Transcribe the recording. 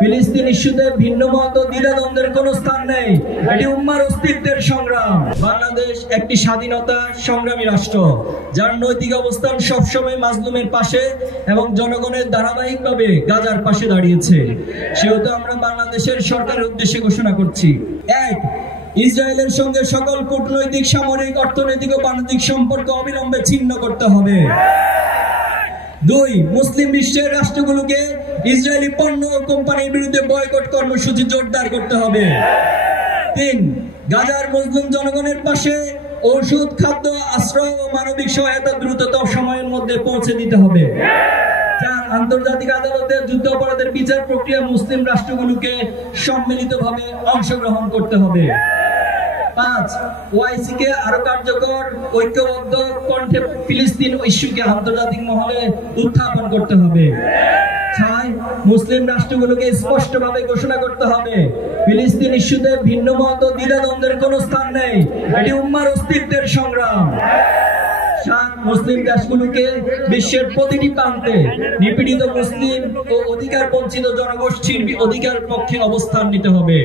ফিলিস্তিন ইস্যুতে ভিন্ন মত ও দ্বিধাদ্বন্দ্বের কোনো স্থান নেই। এটি উম্মার অস্তিত্বের সংগ্রাম। বাংলাদেশ একটি স্বাধীনতা সংগ্রামী রাষ্ট্র, যার নৈতিক অবস্থান সবসময় মাজলুমের পাশে এবং জনগণের ধারাবাহিকভাবে গাজার পাশে দাঁড়িয়েছে। সেহেতু আমরা বাংলাদেশের সরকারের উদ্দেশ্যে ঘোষণা করছি: 1. ইসরায়েলের সঙ্গে সকল কূটনৈতিক, সামরিক, অর্থনৈতিক ও বাণিজ্যিক সম্পর্ক অবিলম্বে ছিন্ন করতে হবে। 2. মুসলিম বিশ্বের রাষ্ট্রগুলোকে ইসরায়েলি পণ্য ও কোম্পানির বিরুদ্ধে বয়কট কর্মসূচি জোরদার করতে হবে। 3. গাজার মজলুম জনগণের পাশে ঔষধ, খাদ্য, আশ্রয় ও মানবিক সহায়তা দ্রুততম সময়ের মধ্যে পৌঁছে দিতে হবে। 4. আন্তর্জাতিক আদালতে যুদ্ধাপরাধের বিচার প্রক্রিয়া মুসলিম রাষ্ট্রগুলোকে সম্মিলিতভাবে অংশগ্রহণ করতে হবে। 5. ওআইসি কে আরো কার্যকর, ঐক্যবদ্ধ কণ্ঠে ফিলিস্তিন ইস্যুকে আন্তর্জাতিক মহলে উত্থাপন করতে হবে। 6. মুসলিম রাষ্ট্রগুলোকে স্পষ্টভাবে ঘোষণা করতে হবে: ফিলিস্তিন ইস্যুতে ভিন্ন মত ও দ্বিধাদ্বন্দ্বের কোনো স্থান নেই। এটি উম্মার অস্তিত্বের সংগ্রাম। 7. মুসলিম দেশগুলোকে বিশ্বের প্রতিটি প্রান্তে নিপীড়িত মুসলিম ও অধিকার বঞ্চিত জনগোষ্ঠীর অধিকার পক্ষে অবস্থান নিতে হবে।